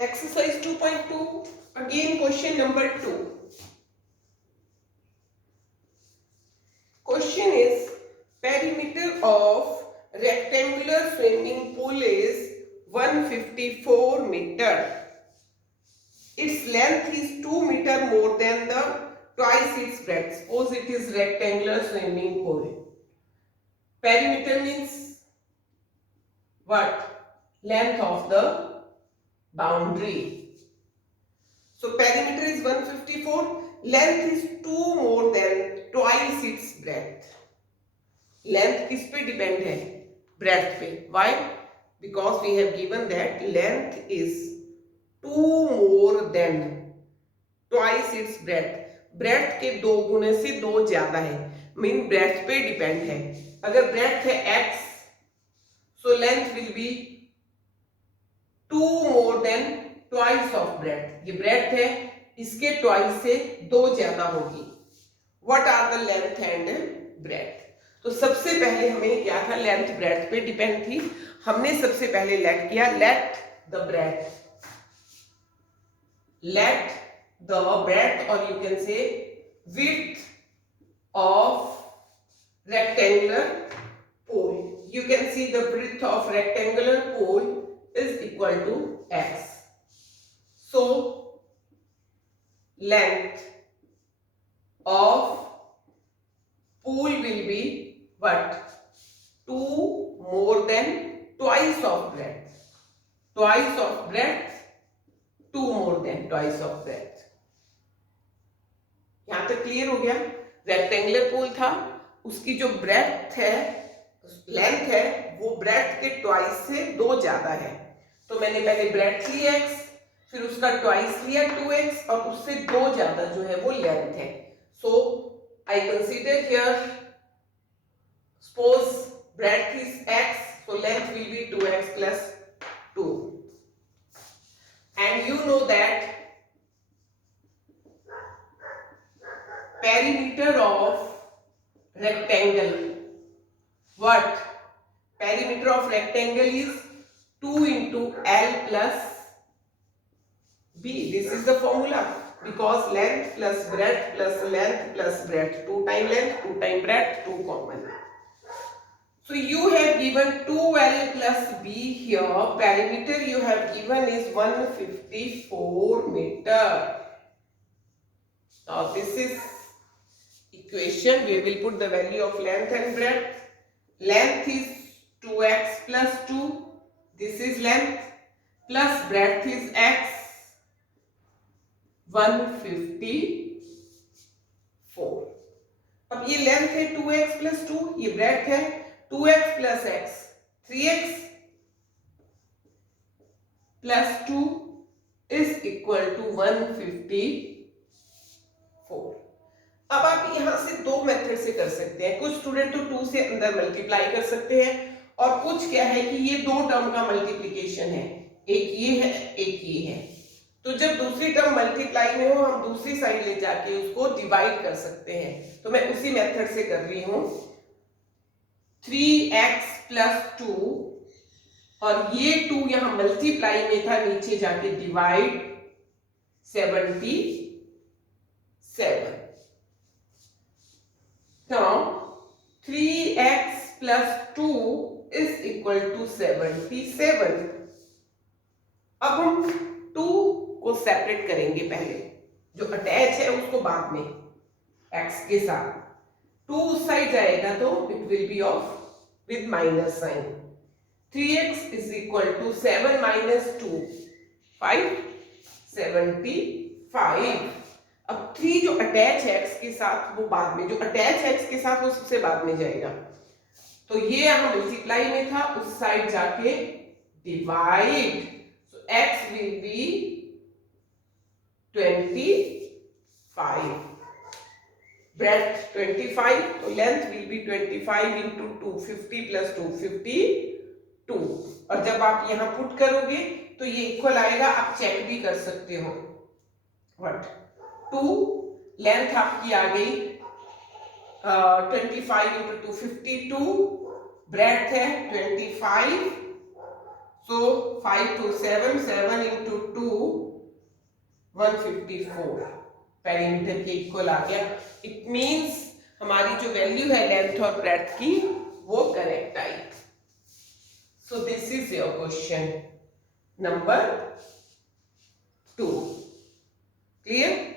Exercise 2.2, again question number 2. Question is, perimeter of rectangular swimming pool is 154 meter. Its length is 2 meter more than the twice its breadth. Suppose it is rectangular swimming pool. Perimeter means what? Length of the boundary. So perimeter is 154, length is 2 more than twice its breadth. Length किस पे depend है? breadth पे. Why? Because we have given that length is 2 more than twice its breadth. breadth के 2 गुने से 2 ज्यादा है, mean breadth पे डिपेंड है. अगर breadth है x, so length will be 2 more than twice of breadth. ये breadth है, इसके twice से 2 ज्यादा होगी. What are the length and breadth? तो सबसे पहले हमें क्या था, लेंथ ब्रेड्थ पे डिपेंड थी. हमने सबसे पहले लेट किया, लेट द ब्रेड्थ और you can say width of rectangular pole. You can see the breadth of rectangular pole is equal to x. So length of pool will be what? 2 more than twice of breadth. Twice of breadth, 2 more than twice of breadth. यहां तक clear हो गया. Rectangular पोल था, उसकी जो breadth है, length है, वो ब्रेड्थ के ट्वाइस से 2 ज्यादा है. तो मैंने पहले ब्रेड्थ ली x, फिर उसका ट्वाइस लिया 2x और उससे 2 ज्यादा जो है वो लेंथ है. सो I consider here, suppose breadth is x, so length will be 2x plus 2. And you know that perimeter of rectangle, what? Perimeter of rectangle is 2 into L plus B. This is the formula. Because length plus breadth plus length plus breadth, 2 times length, 2 times breadth, 2 common. So you have given 2L plus B here. Perimeter you have given is 154 meter. Now this is equation. We will put the value of length and breadth. Length is 2x plus 2. This is length plus breadth is x. 154. अब ये length है 2x plus 2, ये breadth है 2x plus x, 3x plus 2 is equal to 154. अब आप यहां से 2 method से कर सकते हैं. कुछ स्टूडेंट तो 2 से अंदर मल्टीप्लाई कर सकते हैं, और कुछ क्या है कि ये 2 टर्म का मल्टीप्लिकेशन है, एक ये है एक ये है. तो जब दूसरी टर्म मल्टीप्लाई में हो, हम दूसरी साइड ले जाके उसको डिवाइड कर सकते हैं. तो मैं उसी मेथड से कर रही हूं. 3x plus 2 और ये 2 यहां मल्टीप्लाई में था, नीचे जाके divide 77. Now 3x plus 2 is equal to 77. अब हम 2 को सेपरेट करेंगे. पहले जो अटैच है उसको बाद में x के साथ. 2 उस साइड जाएगा तो it will be of with minus sign. 3x is equal to 7 minus 2 5 75. अब 3 जो अटैच है x के साथ वो बाद में, जो अटैच है x के साथ वो सबसे बाद में जाएगा. तो ये यहां मल्टीप्लाई में था, उस साइड जाके divide. So x will be 25. breadth 25, तो length will be 25 into 2, 50 plus 2, 52. और जब आप यहाँ पुट करोगे तो ये इक्वल आएगा. आप चेक भी कर सकते हो. व्हाट 2 लेंथ आपकी आ गई 25 into 2, 52. breadth है 25. So 5 to 7, 7 into 2 154 पेरीमीटर के इक्वल आ गया। इट मींस हमारी जो वैल्यू है लेंथ और ब्रेड्थ की वो correct I. So this is your question number 2। Clear?